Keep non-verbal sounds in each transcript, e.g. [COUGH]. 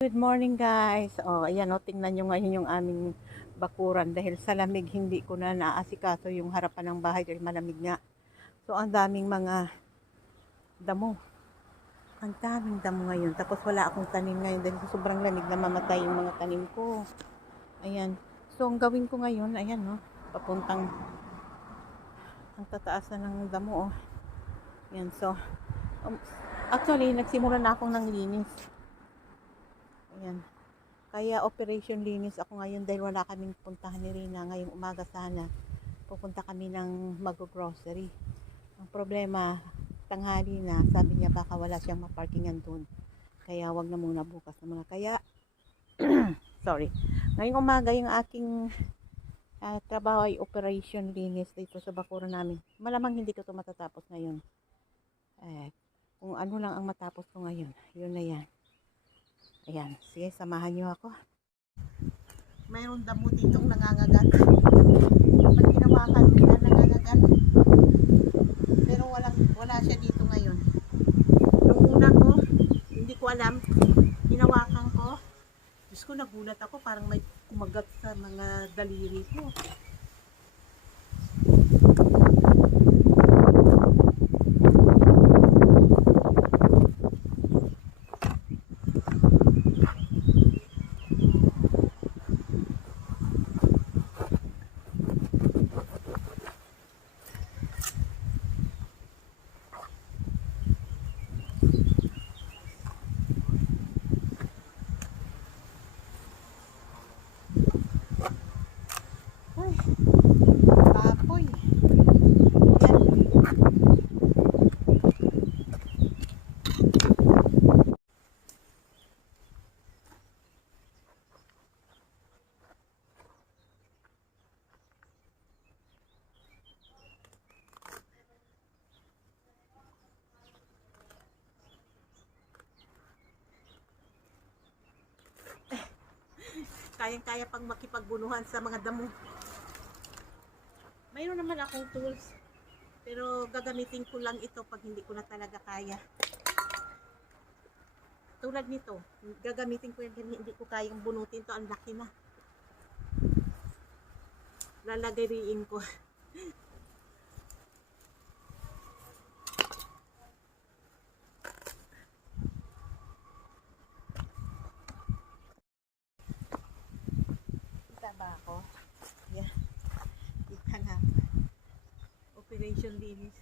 Good morning guys. Oh, ayan oh, tingnan nyo ngayon yung aming bakuran dahil sa lamig hindi ko na naasikaso yung harapan ng bahay dahil malamig nga. So ang daming mga damo. Ang daming damo ngayon. Tapos wala akong tanim ngayon dahil sa sobrang lamig na mamatay yung mga tanim ko. Ayan. So ang gawin ko ngayon, ayan no, papuntang ang tataas na ng damo oh. Ayan, so um, actually nagsimula na akong ng linis. Ayan. Kaya operation linis ako ngayon dahil wala kaming puntahan ni Rina ngayong umaga sana. Pupunta kami ng mag-grocery. Ang problema, tanghali na, sabi niya baka wala siyang maparkingan doon. Kaya wag na muna bukas na muna. Kaya, [CLEARS THROAT] sorry. Ngayong umaga yung aking ah, trabaho ay operation linis dito sa bakura namin. Malamang hindi ko to matatapos ngayon. Eh, kung ano lang ang matapos ko ngayon, yun na yan. Ayan, sige, samahan niyo ako. Mayroon damo ditong nangangagat. Pag hinawakan, bigla nangangagat. Pero wala, wala siya dito ngayon. Nung una ko, hindi ko alam, hinawakan ko. Diyos ko, nagulat ako, parang may kumagat sa mga daliri ko. Ay, kapoy. Yan. Kayang-kaya pang makipagbunuhan sa mga damo. Mayroon naman akong tools. Pero gagamitin ko lang ito pag hindi ko na talaga kaya. Tulad nito, gagamitin ko yan kasi hindi ko kayang bunutin to. Ang laki na. Lalagariin ko. [LAUGHS] Kita ba ako? Yeah. Kita nga. Operation linis.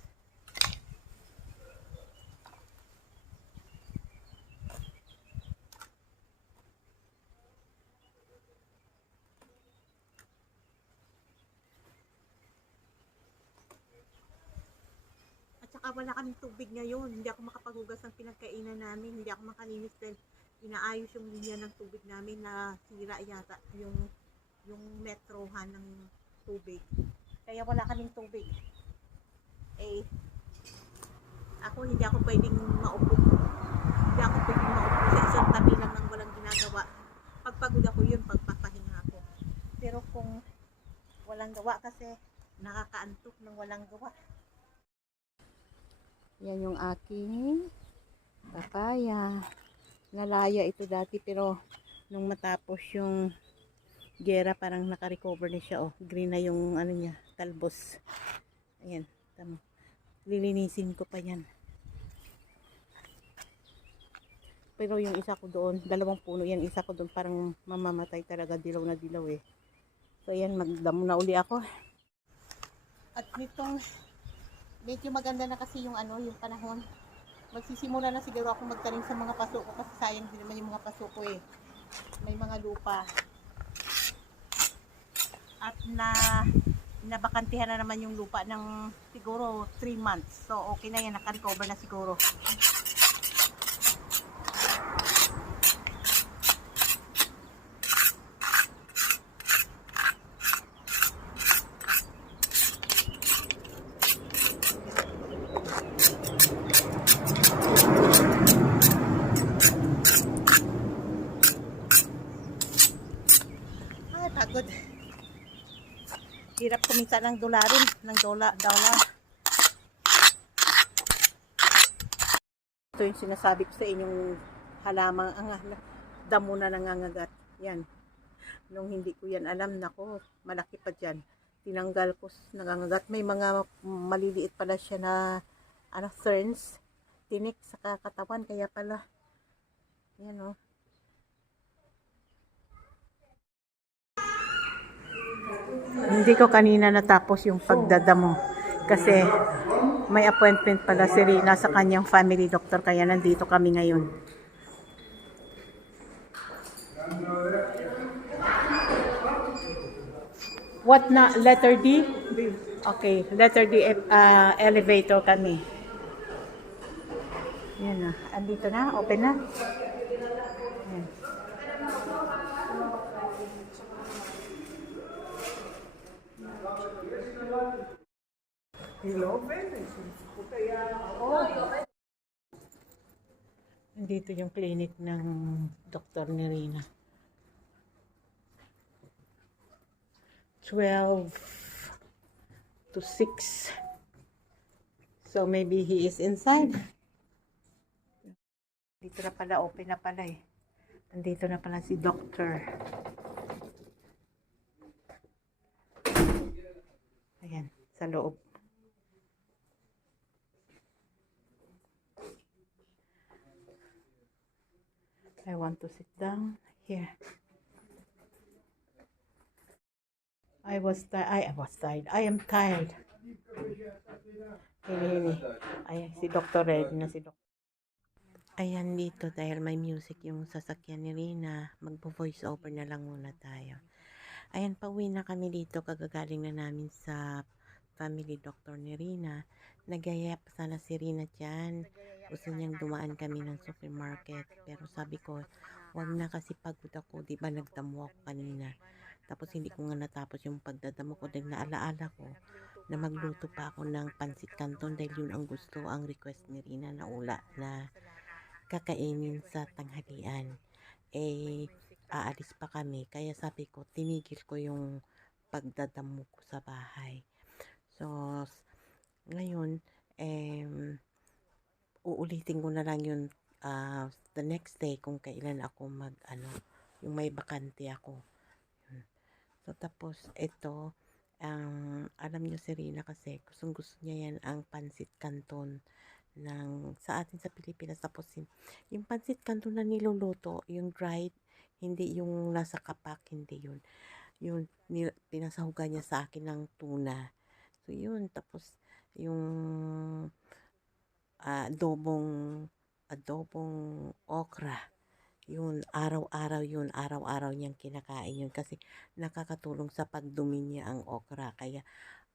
At saka wala kaming tubig ngayon. Hindi ako makapaghugas ng pinagkainan namin. Hindi ako makalinis dahil inaayos yung linya ng tubig namin na sira yata yung yung metrohan ng tubig. Kaya wala kaming tubig. Eh, ako hindi ako pwedeng maupo. Hindi ako pwedeng maupo sa isang tabi lang ng walang ginagawa. Pagpagod ako yun, pagpapahinga ako. Pero kung walang gawa kasi nakakaantok ng walang gawa. Yan yung aking papaya. Nalaya ito dati pero nung matapos yung gera parang naka-recover na siya oh. Green na yung ano niya, talbos. Ayan, tama. Lilinisin ko pa yan. Pero yung isa ko doon, dalawang puno yan, isa ko doon parang mamamatay talaga, dilaw na dilaw eh. So ayan, magdamo na uli ako. At nitong medyo maganda na kasi yung ano, yung panahon. Magsisimula na siguro ako magtanim sa mga paso ko kasi sayang din naman yung mga paso ko eh. May mga lupa. At na nabakantihan na naman yung lupa ng siguro 3 months. So okay na yan, naka-recover na siguro. Ay, pagod. Kumita ng dolarin, ng dola, dollar. Ito yung sinasabi ko sa inyong halamang ang damo na nangangagat. Yan. Nung hindi ko yan alam, nako, malaki pa dyan. Tinanggal ko, nangangagat. May mga maliliit pala siya na, ano, thorns, tinik sa katawan, kaya pala, yan oh. Hindi ko kanina natapos yung pagdadamo kasi may appointment pala si Rina sa kanyang family doctor kaya nandito kami ngayon. What na? Letter D? Okay, letter D, uh, elevator kami. Yan na. Andito na? Open na? Nandito yung clinic ng Dr. Nerina. 12 to 6. So maybe he is inside. Dito na pala, open na pala eh. Nandito na pala si Doctor. Ayan, sa loob. I want to sit down here. I was tired. I was tired. I am tired. Hini, hini. Ay, si Dr. Red na si Dr. Ayan dito dahil may music yung sasakyan ni Rina. Magpo-voice over na lang muna tayo. Ayan, pauwi na kami dito. Kagagaling na namin sa family doctor ni Rina. Nagaya pa sana si Rina dyan. Gusto niyang dumaan kami ng supermarket. Pero sabi ko, wag na kasi pagod ako. Di ba nagdamo ako kanina. Tapos hindi ko nga natapos yung pagdadamo ko dahil naalaala ko na magluto pa ako ng pansit canton dahil yun ang gusto, ang request ni Rina na ula na kakainin sa tanghalian. Eh, aalis pa kami. Kaya sabi ko, tinigil ko yung pagdadamo ko sa bahay. So, ngayon, em, uulitin ko na lang yun ah, the next day kung kailan ako mag, ano, yung may bakante ako. Yun. So, tapos, ito, ang alam niyo si Rina kasi gustong gusto niya yan ang pansit canton ng sa atin sa Pilipinas tapos yung, yung pansit canton na niluluto yung dried hindi yung nasa kapak hindi yun yung ni, pinasahugan niya sa akin ng tuna so yun tapos yung adobong adobong okra. Yun araw-araw yun araw-araw niyang kinakain yun kasi nakakatulong sa pagdumi niya ang okra. Kaya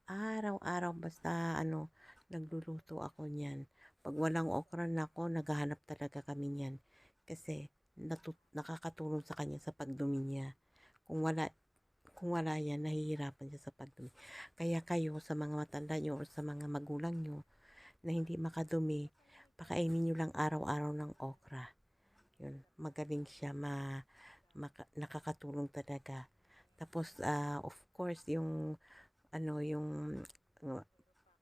araw-araw basta ano nagluluto ako niyan. Pag walang okra na ako naghahanap talaga kami niyan. Kasi natut- nakakatulong sa kanya sa pagdumi niya. Kung wala kung wala yan nahihirapan siya sa pagdumi. Kaya kayo sa mga matanda nyo o sa mga magulang nyo na hindi makadumi. Pakainin nyo lang araw-araw ng okra. Yun magaling siya ma maka, nakakatulong talaga. Tapos ah, of course yung ano yung uh,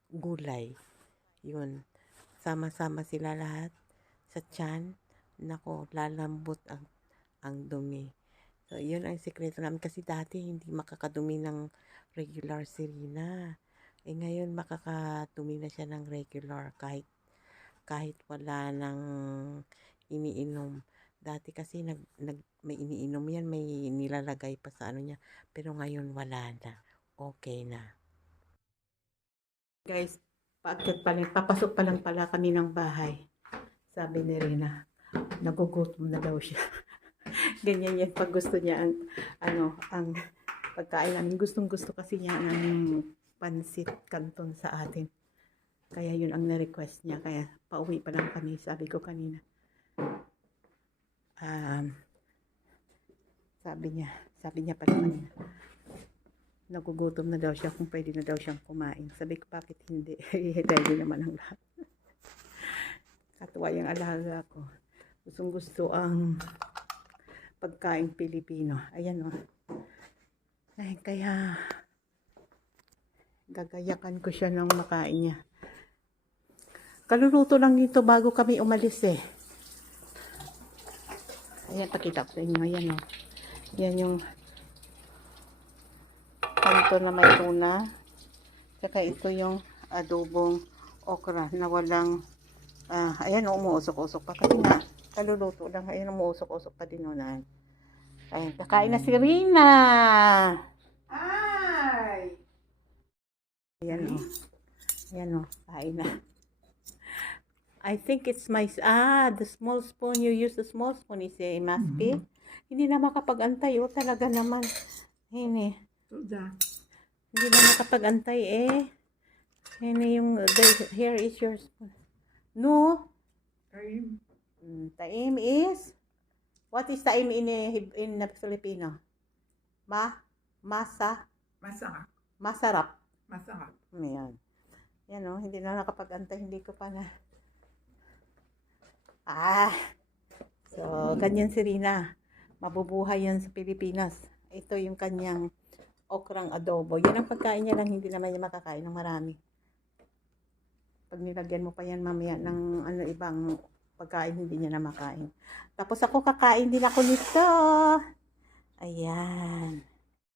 gulay. Yun sama-sama sila lahat sa tiyan. Nako lalambot ang ang dumi. So yun ang sikreto namin. Kasi dati hindi makakadumi ng regular si Rina eh ngayon makakadumi na siya ng regular kahit kahit wala nang iniinom. Dati kasi nag, nag may iniinom yan may nilalagay pa sa ano niya pero ngayon wala na. Okay na. Guys paakyat pa lang papasok pa lang pala kami ng bahay sabi ni Rina. Nagugutom na daw siya. [LAUGHS] Ganyan yan pag gusto niya ang ano ang pagkain namin. Gustong gusto kasi niya ng pansit canton sa atin kaya yun ang na-request niya kaya pauwi pa lang kami sabi ko kanina um, sabi niya sabi niya pa kanina nagugutom na daw siya kung pwede na daw siyang kumain. Sabi ko, bakit hindi? [LAUGHS] Ready naman ang lahat. [LAUGHS] Katuwa yung alaga ko. Gustong gusto ang pagkain Pilipino. Ayan o. Ay, kaya gagayakan ko siya ng makain niya. Kaluluto lang ito bago kami umalis eh. Ayan, pakita ko sa inyo. Ayan o. Yan yung kanto na may tuna. Tsaka ito yung adobong okra na walang ah, ayan o, umuusok-usok pa. Kasi nga, kaluluto lang. Ayan, umuusok-usok pa din o na. Ayan, kakain na si Rina. Ay! Ayan o. Ayan o, kain na. [LAUGHS] I think it's my, ah, the small spoon, you use the small spoon is a maspi. Hindi na makapag-antay, oh, talaga naman. Hindi, Tuda. hindi na makapag-antay, eh. Hindi yung, the, here is your spoon. No, Ay, Mm, taim is, what is taim in, a- in Filipino? Ma, masa, masarap. masarap. Masarap. Ayan. Yan o, hindi na nakapag-antay, hindi ko pa na. Ah! So, ganyan si Rina. Mabubuhay yan sa Pilipinas. Ito yung kanyang okrang adobo. Yan ang pagkain niya lang, hindi naman niya makakain ng marami. Pag nilagyan mo pa yan mamaya ng ano ibang pagkain, hindi niya na makain. Tapos ako kakain din ako nito. Ayan.